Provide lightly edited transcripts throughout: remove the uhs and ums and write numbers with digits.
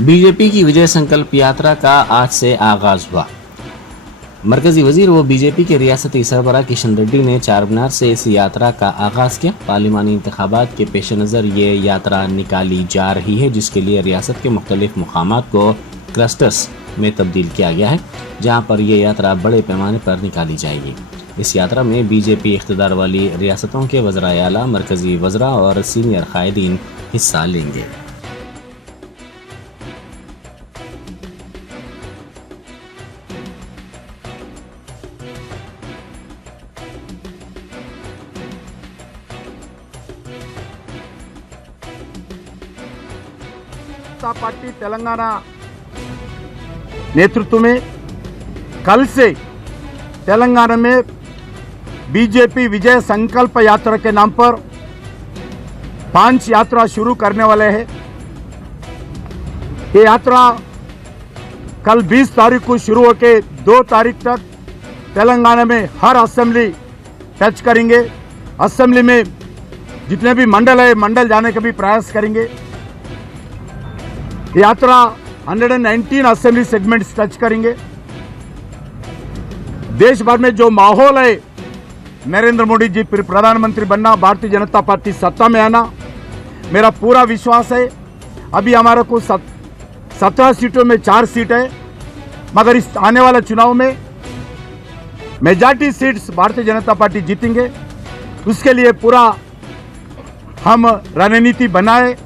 BJP की विजय संकल्प यात्रा का आज से आगाज हुआ। मरकजी वजीर व बीजेपी के रियासती सरबराह किशन रेड्डी ने चारमीनार से इस यात्रा का आगाज किया। पार्लिमानी इंतखाबात के पेश नज़र ये यात्रा निकाली जा रही है, जिसके लिए रियासत के मुख्तलिफ मुकामात को क्लस्टर्स में तब्दील किया गया है, जहां पर यह यात्रा बड़े पैमाने पर निकाली जाएगी। इस यात्रा में बीजेपी इख्तिदार वाली रियासतों के वज़राए आला, मरकजी वज़रा और सीनियर कायदीन हिस्सा लेंगे। जनता पार्टी तेलंगाना नेतृत्व में कल से तेलंगाना में बीजेपी विजय संकल्प यात्रा के नाम पर 5 यात्रा शुरू करने वाले हैं। ये यात्रा कल 20 तारीख को शुरू होकर 2 तारीख तक तेलंगाना में हर असेंबली टच करेंगे। असेंबली में जितने भी मंडल है, मंडल जाने का भी प्रयास करेंगे। यात्रा 119 असेंबली सेगमेंट्स टच करेंगे। देश भर में जो माहौल है, नरेंद्र मोदी जी फिर प्रधानमंत्री बनना, भारतीय जनता पार्टी सत्ता में आना, मेरा पूरा विश्वास है। अभी हमारा को 17 सीटों में 4 सीट है, मगर इस आने वाला चुनाव में majority seats Bharatiya Janata party जीतेंगे। उसके लिए पूरा हम रणनीति बनाए।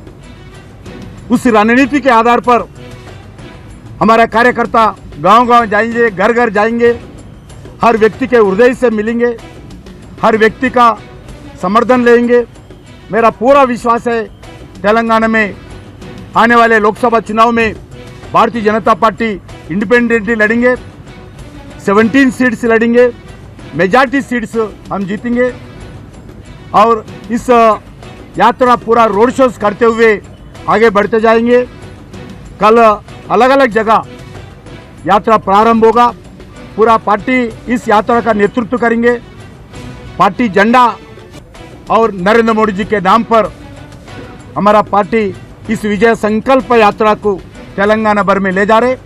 उस रणनीति के आधार पर हमारा कार्यकर्ता गांव-गांव जाएंगे, घर-घर जाएंगे, हर व्यक्ति के हृदय से मिलेंगे, हर व्यक्ति का समर्थन लेंगे। मेरा पूरा विश्वास है तेलंगाना में आने वाले लोकसभा चुनाव में भारतीय जनता पार्टी इंडिपेंडेंटली लड़ेंगे, 17 सीट्स लड़ेंगे, मेजॉरिटी सीट्स हम जीतेंगे। और इस यात्रा पूरा रोड शोज करते हुए आगे बढ़ते जाएंगे। कल अलग अलग जगह यात्रा प्रारंभ होगा। पूरा पार्टी इस यात्रा का नेतृत्व करेंगे। पार्टी झंडा और नरेंद्र मोदी जी के नाम पर हमारा पार्टी इस विजय संकल्प यात्रा को तेलंगाना भर में ले जा रहे।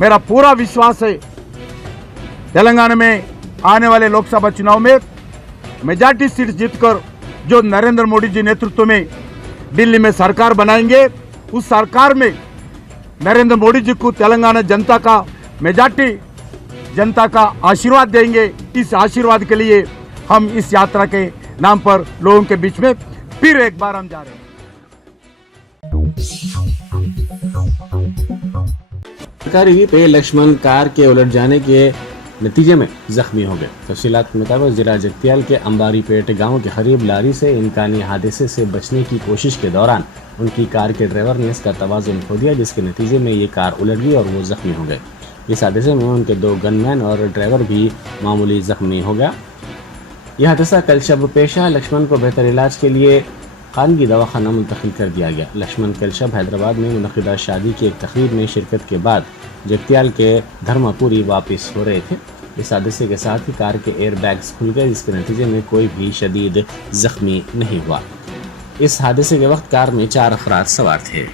मेरा पूरा विश्वास है तेलंगाना में आने वाले लोकसभा चुनाव में मेजॉरिटी सीट जीतकर जो नरेंद्र मोदी जी नेतृत्व में दिल्ली में सरकार बनाएंगे, उस सरकार में नरेंद्र मोदी जी को तेलंगाना जनता का मेजॉरिटी जनता का आशीर्वाद देंगे। इस आशीर्वाद के लिए हम इस यात्रा के नाम पर लोगों के बीच में फिर एक बार हम जा रहे हैं। सरकारी वी पे लक्ष्मण कार के उलट जाने के नतीजे में जख्मी हो गए। तफसीलात के मुताबिक जिला जगतियाल के अंबारीपेट गांव के करीब लारी से इम्कानी हादसे से बचने की कोशिश के दौरान उनकी कार के ड्राइवर ने इसका तवाज़ुन खो दिया, जिसके नतीजे में ये कार उलट गई और वो जख्मी हो गए। इस हादसे में उनके 2 गनमैन और ड्राइवर भी मामूली जख्मी हो गया। यह हादसा कल शब पेशा। लक्ष्मण को बेहतर इलाज के लिए खानगी दवाखाना मुंतकिल कर दिया गया। लक्ष्मण कल शब हैदराबाद में मुनक़िदा शादी की एक तकरीब में शिरकत के बाद जगतियाल के धर्मापुरी वापस हो रहे थे। इस हादसे के साथ ही कार के एयर बैग्स खुल गए, जिसके नतीजे में कोई भी शदीद जख्मी नहीं हुआ। इस हादसे के वक्त कार में 4 अफराद सवार थे।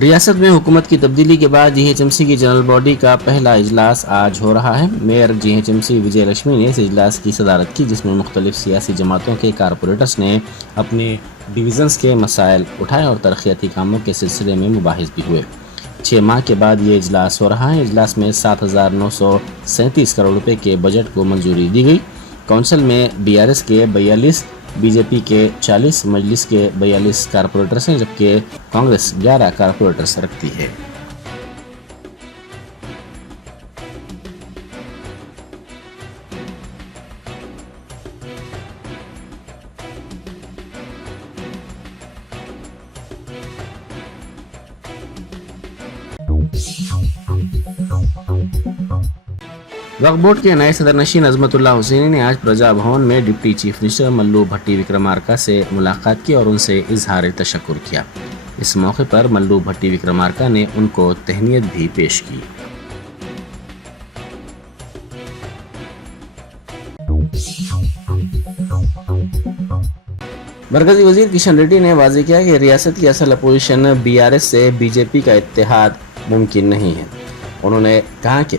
रियासत में हुकूमत की तब्दीली के बाद जीएचएमसी की जनरल बॉडी का पहला इजलास आज हो रहा है। मेयर जीएचएमसी विजय लक्ष्मी ने इस इजलास की सदारत की, जिसमें मुख्तलिफ सियासी जमातों के कारपोरेटर्स ने अपने डिवीज़न्स के मसाइल उठाए और तरक्याती कामों के सिलसिले में मुबाहिस भी हुए। 6 माह के बाद ये इजलास हो रहा है। इजलास में 7,937 करोड़ रुपए के बजट को मंजूरी दी गई। काउंसिल में बीआरएस के 42, बीजेपी के 40, मजलिस के 42 कारपोरेटर्स हैं, जबकि कांग्रेस 11 कारपोरेटर्स रखती है। वक्फ बोर्ड के नए सदर नशीन अजमतुल्लाह हुसैनी ने आज प्रजा भवन में डिप्टी चीफ मिनिस्टर मल्लू भट्टी विक्रमार्का से मुलाकात की और उनसे इजहार तशक्कुर किया। इस मौके पर मल्लू भट्टी विक्रमार्का ने उनको तहनीत भी पेश की। मरकजी वजीर किशन रेड्डी ने वाज़ेह किया कि रियासत की असल अपोजिशन BRS से बीजेपी का इत्तेहाद मुमकिन नहीं है। उन्होंने कहा कि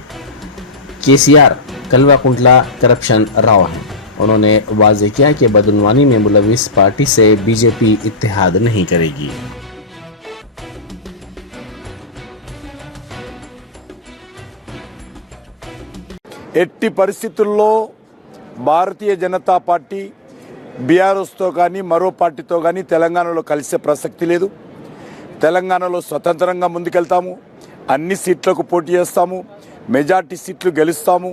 KCR कलवा कुंटला करप्शन राव हैं। उन्होंने वाज़ेह किया कि बदउनवानी में मुलविस पार्टी से बीजेपी इत्तेहाद नहीं करेगी। ఎట్టి పరిస్థితుల్లో భారతీయ జనతా పార్టీ బీఆర్ఎస్తో కానీ మరో పార్టీతో కానీ తెలంగాణలో కలిసే ప్రసక్తి లేదు. తెలంగాణలో స్వతంత్రంగా ముందుకెళ్తాము, అన్ని సీట్లకు పోటీ చేస్తాము, మెజార్టీ సీట్లు గెలుస్తాము.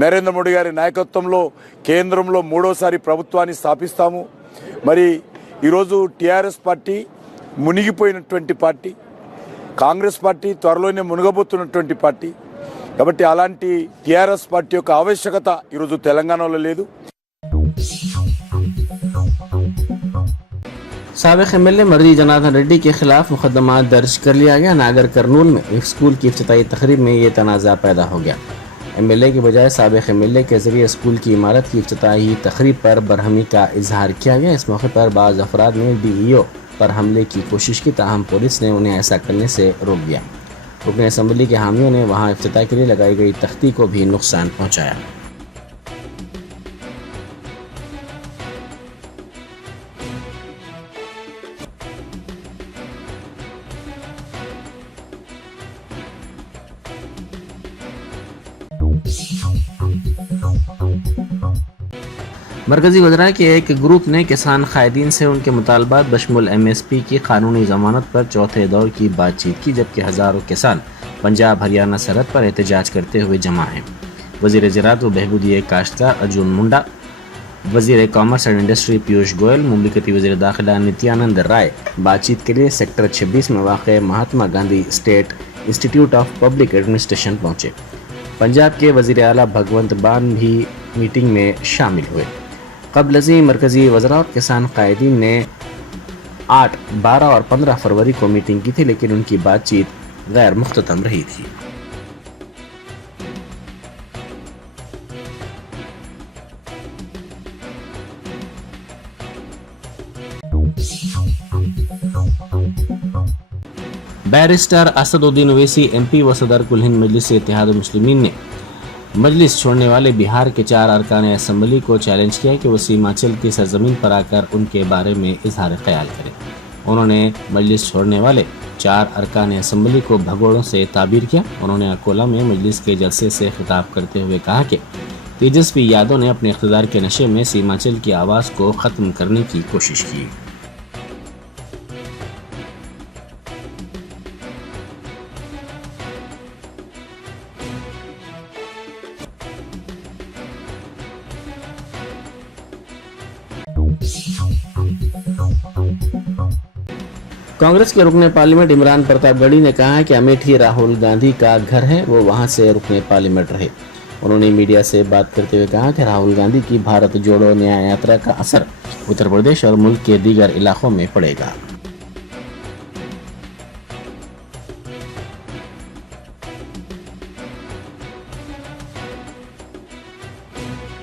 నరేంద్ర మోడీ గారి నాయకత్వంలో కేంద్రంలో మూడోసారి ప్రభుత్వాన్ని స్థాపిస్తాము. మరి ఈరోజు టీఆర్ఎస్ పార్టీ మునిగిపోయినటువంటి పార్టీ, కాంగ్రెస్ పార్టీ త్వరలోనే మునగబోతున్నటువంటి పార్టీ. కాబట్టి అలాంటి టీఆర్ఎస్ పార్టీ యొక్క ఆవశ్యకత ఈరోజు తెలంగాణలో లేదు. साबिक़ MLA मर्जी जनार्दन रेड्डी के खिलाफ मुकदमा दर्ज कर लिया गया। नागर कर्नूल में एक स्कूल की इफ्तिताई तकरीब में ये तनाज़ा पैदा हो गया। MLA की बजाय साबिक़ MLA के जरिए स्कूल की इमारत की इफ्तिताई तकरीब पर बरहमी का इजहार किया गया। इस मौके पर बाज़ अफराद ने DEO पर हमले की कोशिश की, ताहम पुलिस ने उन्हें ऐसा करने से रोक दिया। रुकन असम्बली के हामियों ने वहाँ इफ्तिताह के लिए लगाई गई तख्ती को भी नुकसान पहुँचाया। मरकजी वज़रा के एक ग्रुप ने किसान कायदीन से उनके मुतालबात बशमुल MSP की कानूनी जमानत पर चौथे दौर की बातचीत की, जबकि हज़ारों किसान पंजाब हरियाणा सरहद पर एहतजाज करते हुए जमा हैं। वज़ीर ज़राअत व बहबूदी काश्तकार अर्जुन मुंडा, वज़ीर commerce and industry Piyush Goyal, मुमलिकती वज़ीर दाखिला नित्यानंद राय बातचीत के लिए सेक्टर 26 में वाक़ Mahatma Gandhi state institute of public administration पहुँचे। पंजाब के वज़ीर आला भगवंत मान भी मीटिंग में शामिल हुए। क़ब्ल मरकजी वज़रा और किसान कायदीन ने 8, 12 और 15 फरवरी को मीटिंग की थी, लेकिन उनकी बातचीत गैर मुख्ततम रही थी। बैरिस्टर असदुद्दीन ओवैसी MP व सदर कुल हिंद मजलिस इत्तेहाद मुस्लिमीन ने मजलिस छोड़ने वाले बिहार के 4 अरकान असम्बली को चैलेंज किया कि वो सीमांचल की सरजमीन पर आकर उनके बारे में इजहार ख्याल करें। उन्होंने मजलिस छोड़ने वाले 4 अरकान असम्बली को भगोड़ों से ताबीर किया। उन्होंने अकोला में मजलिस के जलसे से खिताब करते हुए कहा कि तेजस्वी यादव ने अपने इख्तिदार के नशे में सीमांचल की आवाज़ को ख़त्म करने की कोशिश की। कांग्रेस के रुकने पार्लियामेंट इमरान प्रतापगढ़ी ने कहा है कि अमेठी राहुल गांधी का घर है, वो वहां से रुकने पार्लियामेंट रहे। उन्होंने मीडिया से बात करते हुए कहा कि राहुल गांधी की भारत जोड़ो न्याय यात्रा का असर उत्तर प्रदेश और मुल्क के दीगर इलाकों में पड़ेगा।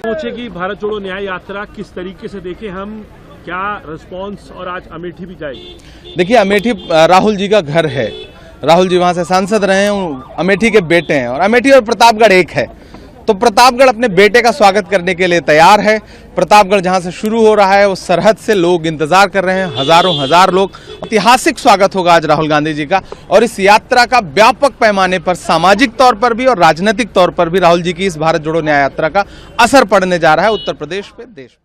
पहुंचेगी भारत जोड़ो न्याय यात्रा, किस तरीके से देखें हम, क्या रिस्पांस, और आज अमेठी भी जाएगी? देखिए, अमेठी राहुल जी का घर है। राहुल जी वहां से सांसद रहे हैं, अमेठी के बेटे हैं, और अमेठी और प्रतापगढ़ एक है, तो प्रतापगढ़ अपने बेटे का स्वागत करने के लिए तैयार है। प्रतापगढ़ जहां से शुरू हो रहा है उस सरहद से लोग इंतजार कर रहे हैं, हजारों हजार लोग। ऐतिहासिक स्वागत होगा आज राहुल गांधी जी का, और इस यात्रा का व्यापक पैमाने पर सामाजिक तौर पर भी और राजनीतिक तौर पर भी राहुल जी की इस भारत जोड़ो न्याय यात्रा का असर पड़ने जा रहा है उत्तर प्रदेश पे, देश पे।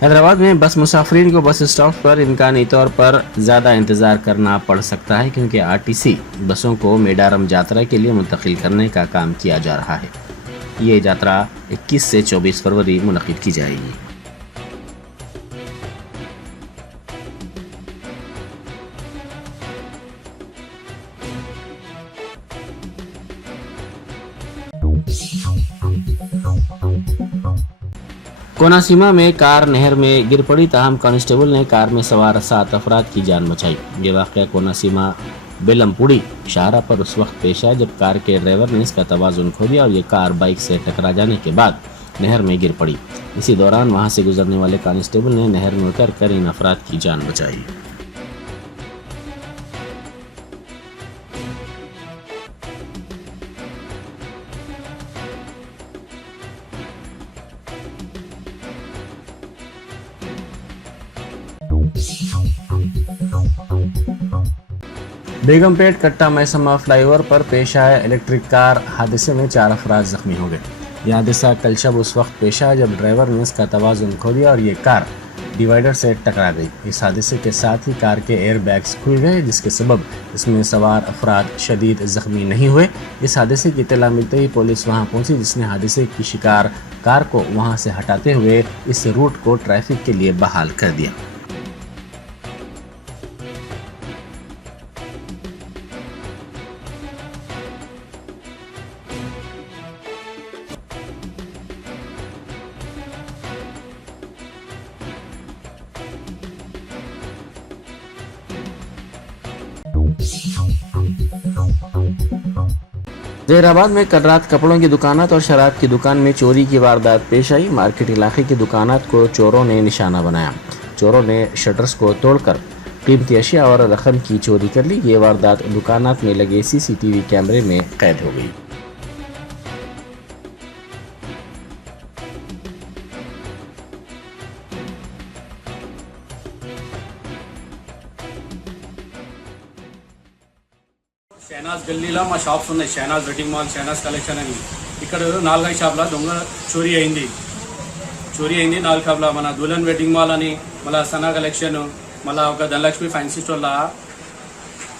हैदराबाद में बस मुसाफिरीन को बस स्टॉप पर इम्कानी तौर पर ज़्यादा इंतज़ार करना पड़ सकता है, क्योंकि RTC बसों को मेडारम यात्रा के लिए मुंतकिल करने का काम किया जा रहा है। ये यात्रा 21 से 24 फरवरी मुनक़िद की जाएगी। कोनासीमा में कार नहर में गिर पड़ी, ताहम कांस्टेबल ने कार में सवार 7 अफराद की जान बचाई। ये वाक़या कोनासीमा बेलमपुड़ी शाहरा पर उस वक्त पेश आया जब कार के ड्राइवर ने इसका तवाज़ुन खो दिया और ये कार बाइक से टकरा जाने के बाद नहर में गिर पड़ी। इसी दौरान वहां से गुजरने वाले कांस्टेबल ने नहर में उतरकर इन अफराद की जान बचाई। बेगमपेट कट्टा मैसमा फ्लाईओवर पर पेश आए इलेक्ट्रिक कार हादसे में 4 अफराद जख्मी हो गए। यह हादसा कल शब उस वक्त पेश आया जब ड्राइवर ने इसका तवाज़ुन खो दिया और ये कार डिवाइडर से टकरा गई। इस हादसे के साथ ही कार के एयर बैग्स खुल गए, जिसके सबब इसमें सवार अफराद शदीद जख्मी नहीं हुए। इस हादसे की इत्तला मिलते ही पुलिस वहां पहुंची, जिसने हादसे की शिकार कार को वहां से हटाते हुए इस रूट को ट्रैफिक के लिए बहाल कर दिया। जहीराबाद में कल रात कपड़ों की दुकानात और शराब की दुकान में चोरी की वारदात पेश आई। मार्केट इलाके की दुकानात को चोरों ने निशाना बनाया। चोरों ने शटर्स को तोड़कर कीमती अशिया और रकम की चोरी कर ली। ये वारदात दुकानात में लगे CCTV कैमरे में कैद हो गई। షహనాజ్ గల్లీలో మా షాప్స్ ఉన్నాయి. Shahnaz wedding mall, Shahnaz collection అని. ఇక్కడ 4-5 షాపుల దొంగ చోరీ అయింది. 4 షాపుల మన దులన్ వెడ్డింగ్ మాల్ అని, మళ్ళీ సనా కలెక్షన్, మళ్ళీ ఒక ధనలక్ష్మి ఫ్యాన్సీ స్టోర్లో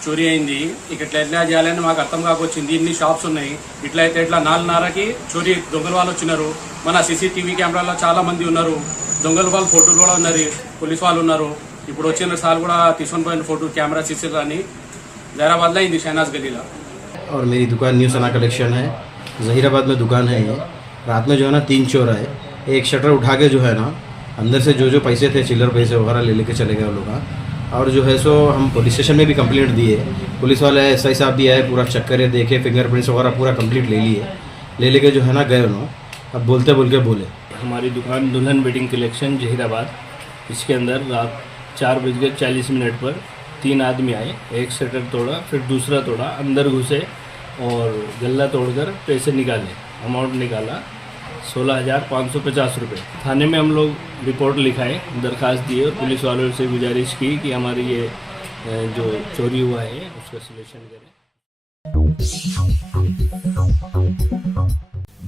చోరీ అయింది. ఇక ఎట్లా చేయాలని మాకు అర్థం కాకొచ్చింది. ఇన్ని షాప్స్ ఉన్నాయి, ఇట్లా అయితే ఇట్లా 4:30కి చోరీ దొంగల వాళ్ళు వచ్చినారు. మన CCTV కెమెరాలో చాలా మంది ఉన్నారు. దొంగల వాళ్ళు ఫోటోలు కూడా ఉన్నారు, పోలీస్ వాళ్ళు ఉన్నారు. ఇప్పుడు వచ్చిన సార్ కూడా తీసుకొని పోయిన ఫోటో కెమెరా CCTV అని जहीराबाद ला हिंदी शहनाज गलीला। और मेरी दुकान न्यू सना कलेक्शन है, जहीराबाद में दुकान है। ये रात में जो है ना 3 चोर आए, एक शटर उठा के जो है ना अंदर से जो पैसे थे, चिल्लर पैसे वगैरह ले लेके चले गए लोग। और जो है सो हम पुलिस स्टेशन में भी कंप्लेंट दिए। पुलिस वाले SI साहब भी आए, पूरा चेक करे, देखे, फिंगरप्रिंट्स वगैरह पूरा कंप्लीट ले लिए। ले लेके जो है ना गए उन्होंने। अब बोल के बोले हमारी दुकान दुल्हन वेडिंग कलेक्शन जहीराबाद, इसके अंदर रात 4:40 पर 3 आदमी आए। एक शटर तोड़ा, फिर दूसरा तोड़ा, अंदर घुसे और गल्ला तोड़कर पैसे निकाले। अमाउंट निकाला 16,550 रुपये। थाने में हम लोग रिपोर्ट लिखाए, दरख्वास्त दिए और पुलिस वालों से गुजारिश की कि हमारी ये जो चोरी हुआ है उसका सलूशन करें।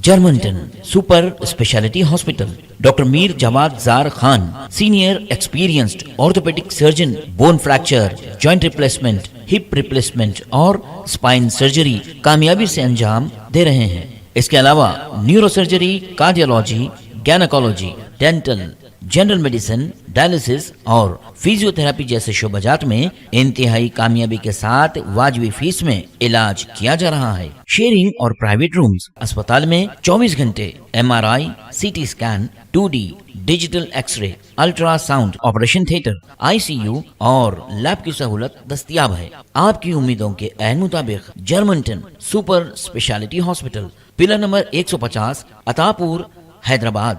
जर्मनटन super speciality hospital, doctor Mir Jawad Zar Khan, senior experienced orthopaedic surgeon, bone fracture, joint replacement, hip replacement और स्पाइन सर्जरी कामयाबी से अंजाम दे रहे हैं। इसके अलावा neuro surgery, cardiology, gynaecology, dental, general medicine, dialysis और फिजियोथेरेपी जैसे शोबाजात में इंतहाई कामयाबी के साथ वाजबी फीस में इलाज किया जा रहा है। शेयरिंग और प्राइवेट रूम्स। अस्पताल में 24 घंटे MRI, CT scan, 2D digital x ray, ultrasound, operation theatre, ICU और लैब की सहूलत दस्तयाब है। आपकी उम्मीदों के ऐन मुताबिक Germanten super speciality hospital, pillar number 150, Attapur, Hyderabad.